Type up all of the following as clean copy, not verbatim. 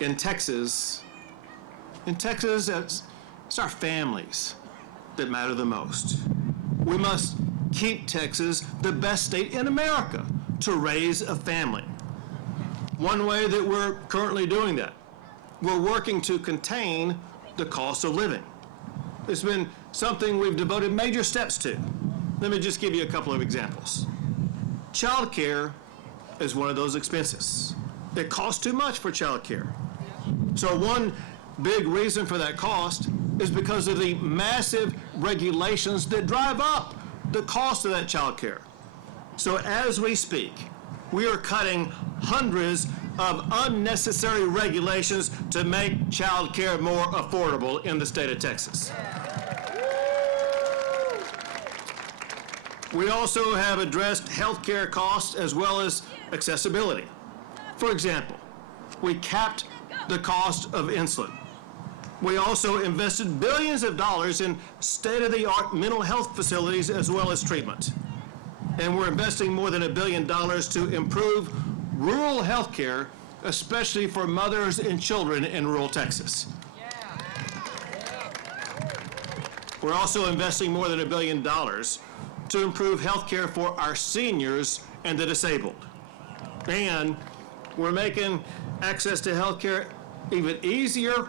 in Texas, it's our families that matter the most. We must keep Texas the best state in America to raise a family. One way that we're currently doing that, we're working to contain the cost of living. It's been something we've devoted major steps to. Let me just give you a couple of examples. Child care is one of those expenses. It costs too much for child care. So one big reason for that cost is because of the massive regulations that drive up the cost of that child care. So as we speak, we are cutting hundreds of unnecessary regulations to make child care more affordable in the state of Texas. We also have addressed health care costs as well as accessibility. For example, we capped the cost of insulin. We also invested billions of dollars in state-of-the-art mental health facilities as well as treatment. And we're investing more than $1 billion to improve rural health care, especially for mothers and children in rural Texas. We're also investing more than $1 billion to improve health care for our seniors and the disabled. And we're making access to health care even easier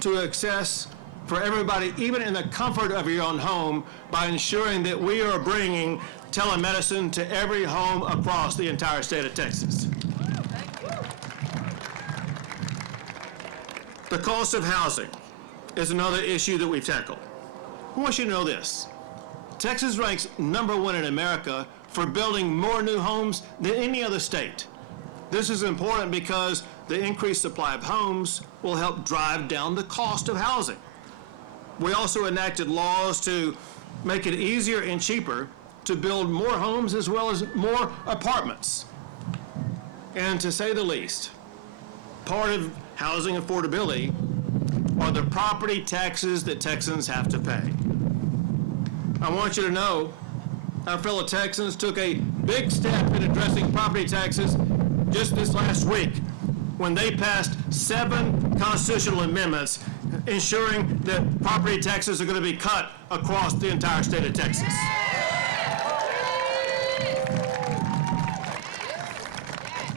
to access for everybody, even in the comfort of your own home, by ensuring that we are bringing telemedicine to every home across the entire state of Texas. The cost of housing is another issue that we've tackled. I want you to know this. Texas ranks #1 in America for building more new homes than any other state. This is important because the increased supply of homes will help drive down the cost of housing. We also enacted laws to make it easier and cheaper to build more homes as well as more apartments. And to say the least, part of housing affordability are the property taxes that Texans have to pay. I want you to know our fellow Texans took a big step in addressing property taxes just this last week when they passed 7 constitutional amendments ensuring that property taxes are going to be cut across the entire state of Texas.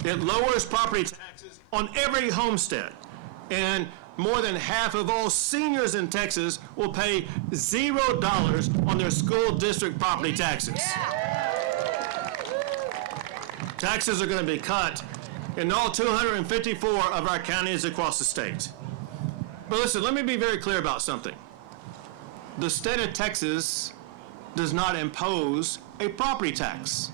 It lowers property taxes on every homestead, and more than half of all seniors in Texas will pay $0 on their school district property taxes. Taxes are going to be cut in all 254 of our counties across the state. But listen, let me be very clear about something. The state of Texas does not impose a property tax.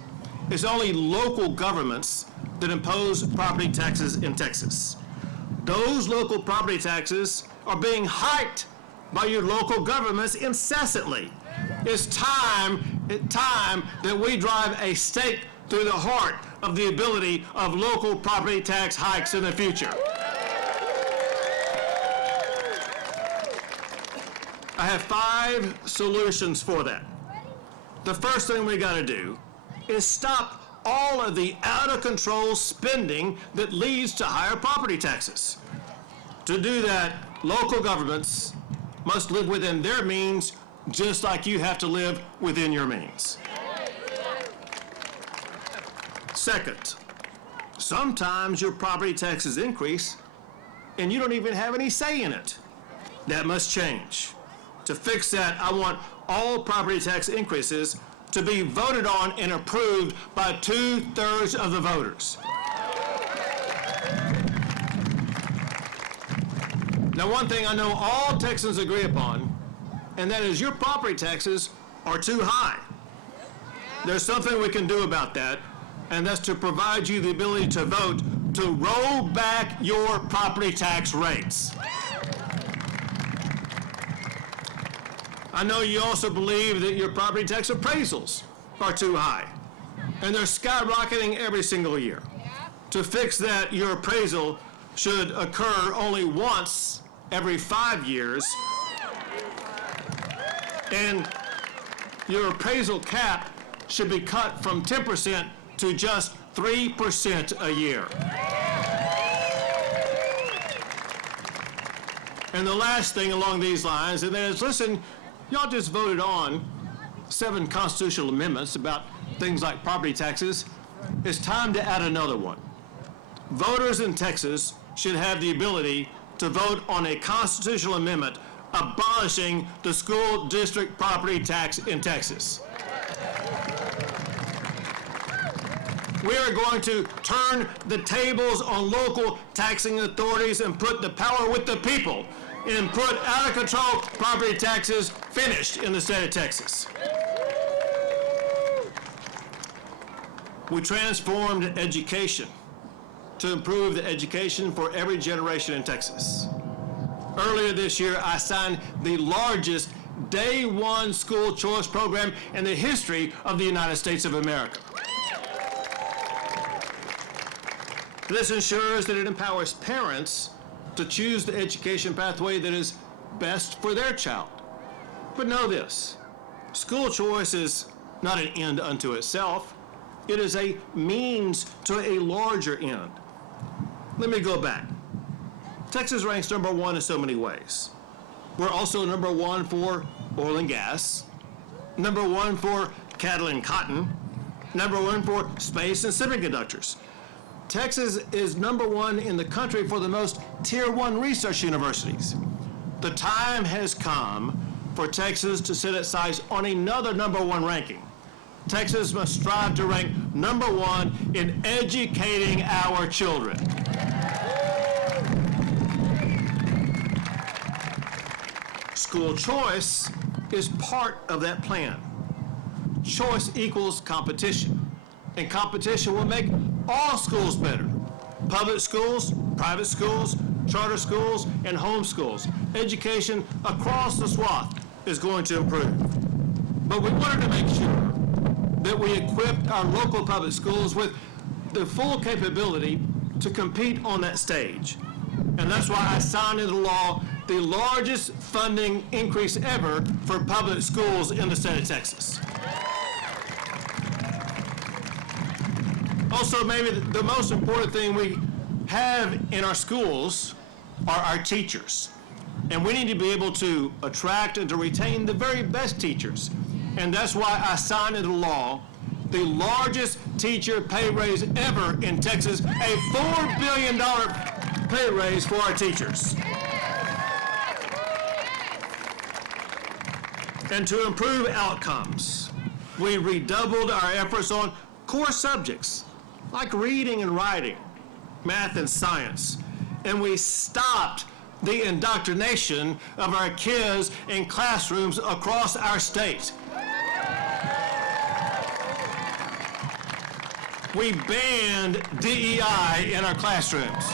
It's only local governments that impose property taxes in Texas. Those local property taxes are being hiked by your local governments incessantly. It's time that we drive a stake through the heart of the ability of local property tax hikes in the future. I have 5 solutions for that. The first thing we got to do is stop all of the out-of-control spending that leads to higher property taxes. To do that, local governments must live within their means, just like you have to live within your means. Second, sometimes your property taxes increase and you don't even have any say in it. That must change. To fix that, I want all property tax increases to be voted on and approved by 2/3 of the voters. Now, one thing I know all Texans agree upon, and that is your property taxes are too high. There's something we can do about that, and that's to provide you the ability to vote to roll back your property tax rates. I know you also believe that your property tax appraisals are too high, and they're skyrocketing every single year. To fix that, your appraisal should occur only once every 5 years, and your appraisal cap should be cut from 10% to just 3% a year. And the last thing along these lines, and that is, listen, y'all just voted on 7 constitutional amendments about things like property taxes. It's time to add another one. Voters in Texas should have the ability to vote on a constitutional amendment abolishing the school district property tax in Texas. We are going to turn the tables on local taxing authorities and put the power with the people and put out-of-control property taxes finished in the state of Texas. We transformed education to improve the education for every generation in Texas. Earlier this year, I signed the largest Day One school choice program in the history of the United States of America. This ensures that it empowers parents to choose the education pathway that is best for their child. But know this, school choice is not an end unto itself. It is a means to a larger end. Let me go back. Texas ranks number 1 in so many ways. We're also number 1 for oil and gas, number 1 for cattle and cotton, number 1 for space and semiconductors. Texas is number 1 in the country for the most Tier 1 research universities. The time has come for Texas to set its sights on another number 1 ranking. Texas must strive to rank number 1 in educating our children. School choice is part of that plan. Choice equals competition, and competition will make all schools better. Public schools, private schools, charter schools, and home schools. Education across the swath is going to improve. But we wanted to make sure that we equipped our local public schools with the full capability to compete on that stage. And that's why I signed into law the largest funding increase ever for public schools in the state of Texas. Also, maybe the most important thing we have in our schools are our teachers. And we need to be able to attract and to retain the very best teachers. And that's why I signed into law the largest teacher pay raise ever in Texas, a $4 billion pay raise for our teachers. And to improve outcomes, we redoubled our efforts on core subjects like reading and writing, math and science, and we stopped the indoctrination of our kids in classrooms across our state. We banned DEI in our classrooms.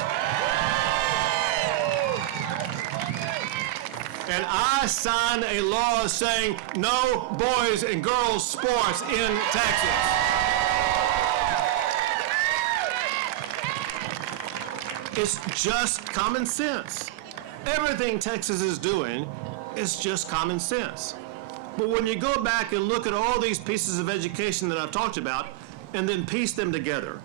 And I signed a law saying no boys and girls sports in Texas. It's just common sense. Everything Texas is doing is just common sense. But when you go back and look at all these pieces of education that I've talked about and then piece them together,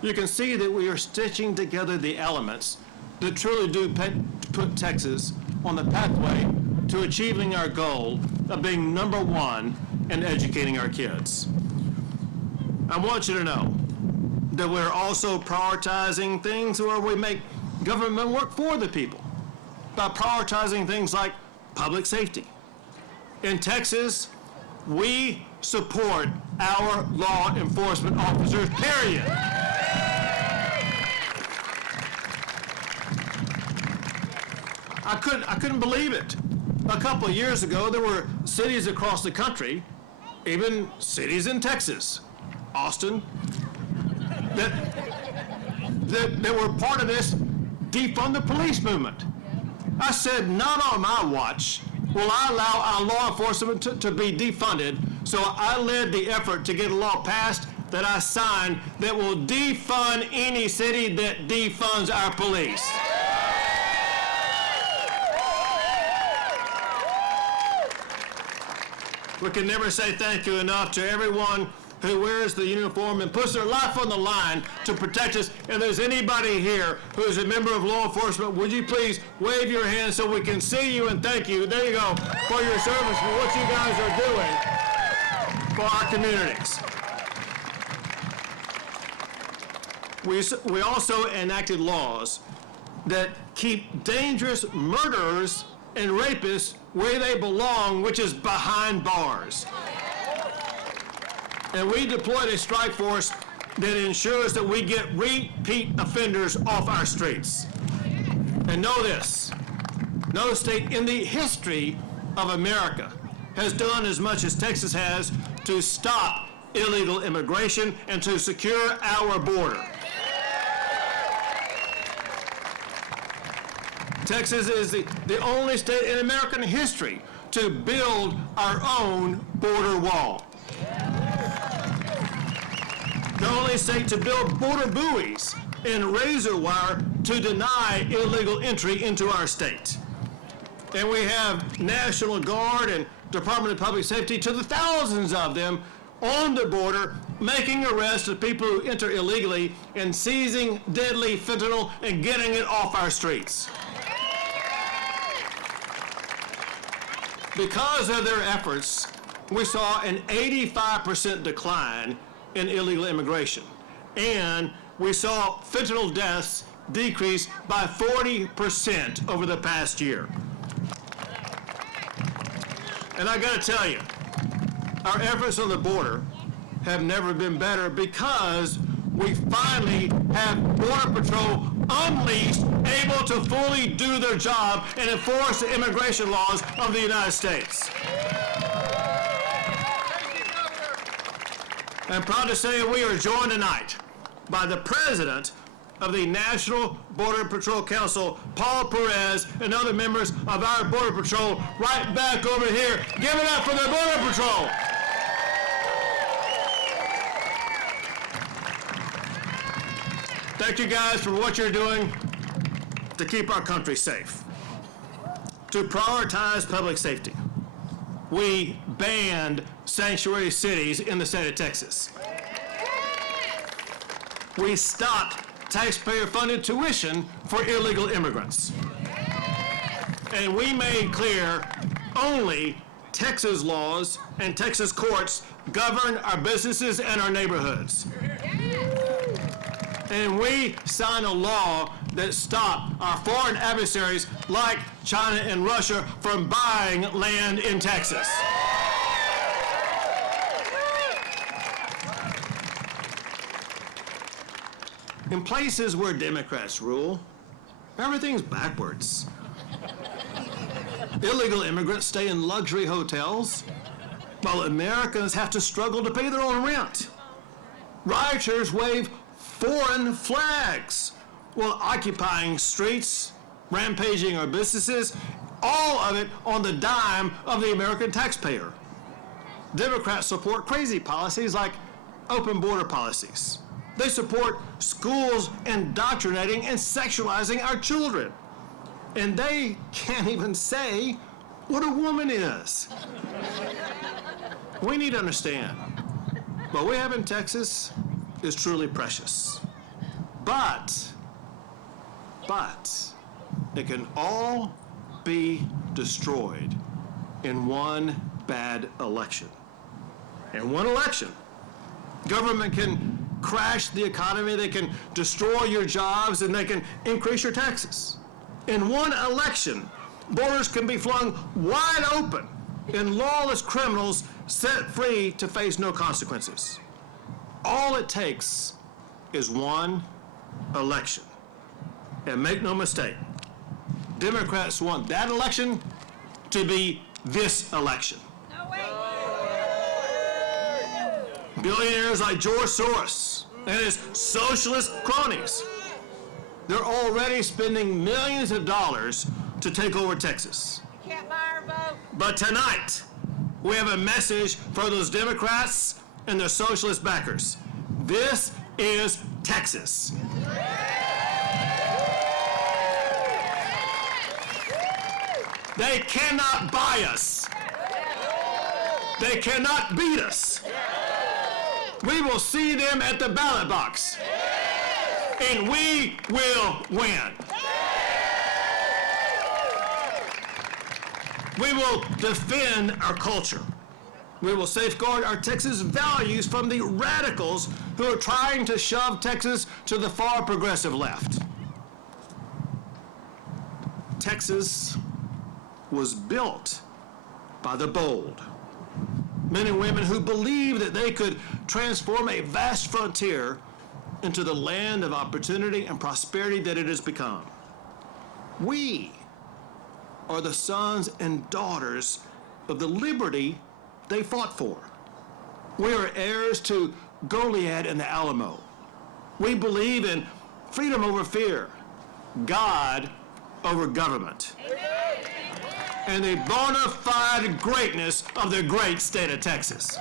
you can see that we are stitching together the elements that truly do put Texas on the pathway to achieving our goal of being number 1 in educating our kids. I want you to know that we're also prioritizing things where we make government work for the people by prioritizing things like public safety. In Texas, we support our law enforcement officers, period. I couldn't believe it. A couple of years ago, there were cities across the country, even cities in Texas, Austin, that were part of this defund the police movement. I said, not on my watch will I allow our law enforcement to be defunded, so I led the effort to get a law passed that I signed that will defund any city that defunds our police. We can never say thank you enough to everyone who wears the uniform and puts their life on the line to protect us. If there's anybody here who's a member of law enforcement, would you please wave your hand so we can see you and thank you. There you go, for your service, for what you guys are doing for our communities. We also enacted laws that keep dangerous murderers and rapists where they belong, which is behind bars. And we deployed a strike force that ensures that we get repeat offenders off our streets. And know this, no state in the history of America has done as much as Texas has to stop illegal immigration and to secure our border. Texas is the only state in American history to build our own border wall. The only state to build border buoys and razor wire to deny illegal entry into our state. And we have National Guard and Department of Public Safety, to the thousands of them, on the border, making arrests of people who enter illegally and seizing deadly fentanyl and getting it off our streets. Because of their efforts, we saw an 85% decline in illegal immigration, and we saw fentanyl deaths decrease by 40% over the past year. And I gotta tell you, our efforts on the border have never been better because we finally have Border Patrol unleashed, able to fully do their job and enforce the immigration laws of the United States. I'm proud to say we are joined tonight by the President of the National Border Patrol Council, Paul Perez, and other members of our Border Patrol right back over here. Give it up for the Border Patrol. Thank you guys for what you're doing to keep our country safe. To prioritize public safety, we banned sanctuary cities in the state of Texas. We stopped taxpayer-funded tuition for illegal immigrants. And we made clear only Texas laws and Texas courts govern our businesses and our neighborhoods. And we signed a law that stopped our foreign adversaries like China and Russia from buying land in Texas. In places where Democrats rule, everything's backwards. Illegal immigrants stay in luxury hotels, while Americans have to struggle to pay their own rent. Rioters wave foreign flags while occupying streets, rampaging our businesses, all of it on the dime of the American taxpayer. Democrats support crazy policies like open border policies. They support schools indoctrinating and sexualizing our children. And they can't even say what a woman is. We need to understand, what we have in Texas is truly precious. But it can all be destroyed in one bad election. In one election, government can crash the economy, they can destroy your jobs, and they can increase your taxes. In one election, borders can be flung wide open and lawless criminals set free to face no consequences. All it takes is one election. And make no mistake, Democrats want that election to be this election. No way. Billionaires like George Soros and his socialist cronies, they're already spending millions of dollars to take over Texas. You can't buy our vote. But tonight, we have a message for those Democrats and their socialist backers. This is Texas. They cannot buy us. They cannot beat us. We will see them at the ballot box. And we will win. We will defend our culture. We will safeguard our Texas values from the radicals who are trying to shove Texas to the far progressive left. Texas was built by the bold, men and women who believed that they could transform a vast frontier into the land of opportunity and prosperity that it has become. We are the sons and daughters of the liberty they fought for. We are heirs to Goliad and the Alamo. We believe in freedom over fear, God over government, and the bona fide greatness of the great state of Texas.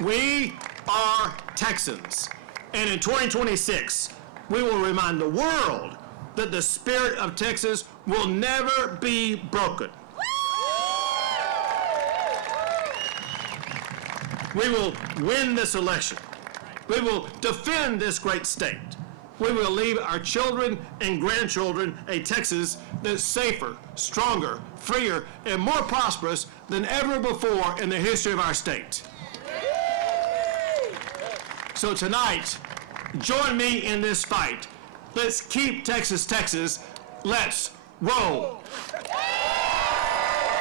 We are Texans, and in 2026, we will remind the world that the spirit of Texas will never be broken. We will win this election. We will defend this great state. We will leave our children and grandchildren a Texas that's safer, stronger, freer, and more prosperous than ever before in the history of our state. So tonight, join me in this fight. Let's keep Texas, Texas. Let's roll.